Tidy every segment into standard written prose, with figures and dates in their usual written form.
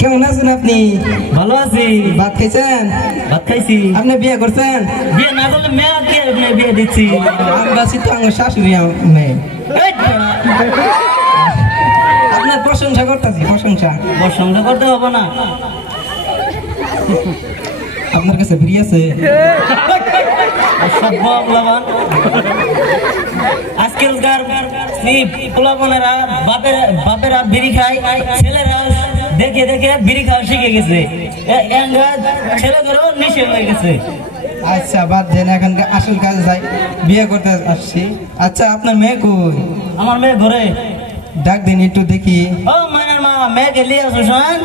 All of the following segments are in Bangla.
কেমন আছেন আপনি? ভালো আছি। ভাত খাইছেন? ভাত খাইছি। আপনি বিয়ে করছেন? বিয়ে না করলে মেয়ে কে বিয়ে দিচ্ছি? আমরা তো আমার শাশুড়ি মেয়ে। আপনার প্রশংসা করতেছি, প্রশংসা। প্রশংসা করতে হবে না। আপনার কাছে ফ্রি আছে? আজকালকার পোলাপনেরা বাপেরা বিড়ি খায়, ছেলেরা দেখে দেখে বিড়ি খাওয়া শিখে গেছে, ছেলেদেরও নিষেধ হয়ে গেছে। আচ্ছা বাদ দেন, এখন আসল কাজে যাই। বিয়ে করতে আসছি। আচ্ছা আপনার মেয়ে কই? আমার মেয়ে ঘরে। ডাক দিন একটু দেখি। ও মায়ের মা, মেয়েকে নিয়ে আসো শোন।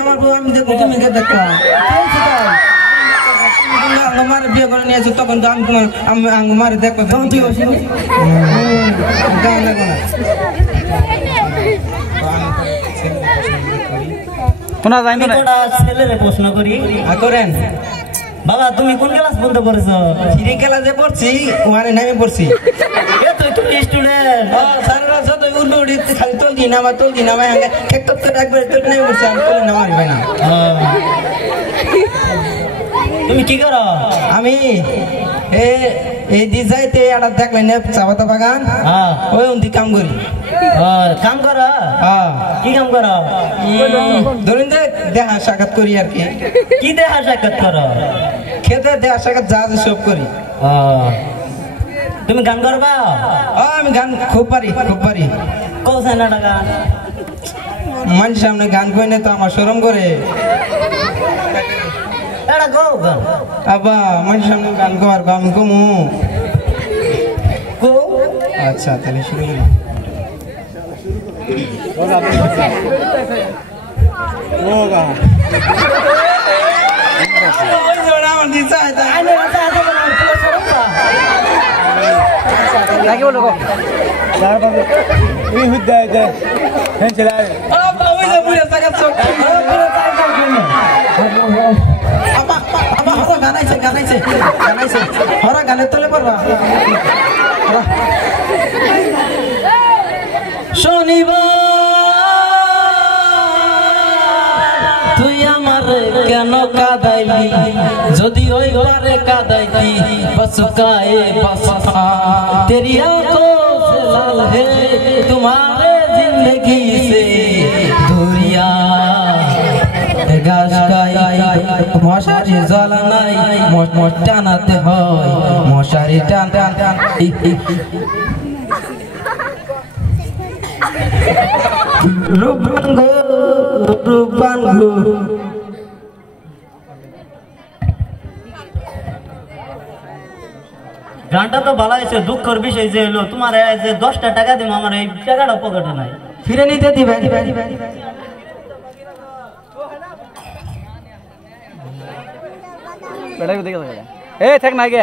আমার বউ, আমি দেখবো তুমি দেখো। আমার বিয়ে করে নিয়ে আসো, তখন তো আমি তোমার আমার দেখবো। তুই ছেলেরে প্রশ্ন করি করেন। বাবা তুমি কোন ক্লাস পর্যন্ত পড়েছ? থ্রি ক্লাসে পড়ছি, ওয়ানে নামে পড়ছি। তুমি স্টুডেন্ট। সারা যত উল্টো খালি তোলদি নামা হ্যাঁ খেত একবার তোল নামে পড়ছি, আমি তোলে নামার ভাই না। তুমি কি করো? আমি এই দি যাইতে একটা দেখলেন চাপাতা বাগান, ওই অন্তি কাম করি। কাম করো? কি কাম করো? ধরুন যে দেখা সাক্ষাৎ করি আর কি। কি দেখা সাক্ষাৎ করো? খেতে দেখা সাক্ষাৎ যা সব করি। তুমি গান করবা? আমি গান খুব পারি। কোথায় না গান? মানুষ সামনে গান কই না তো আমার শরম করে। আবা মানুষ সামনে গান কর, আমি কমু। আচ্ছা তাহলে শুরু করি। গানের তোলে পারবা? শনিবার তুই আমার কেন কাঁদাইলি, যদি ওই ঘরে কাঁদাইতি বসকায়ে বসা তেরি आंखों से लाल है तुम्हारे जिंदगी से दूरिया মশারি জ্বালা নাই, টানাতে হয় মশারি টান। গানটা তো ভালো হয়েছে। দুঃখের বিষয় যে হলো তোমার যে 10টা টাকা দিব, আমার এই টাকাটা পকেটে নাই, ফিরে নিতে দিবেন। থাক না গে।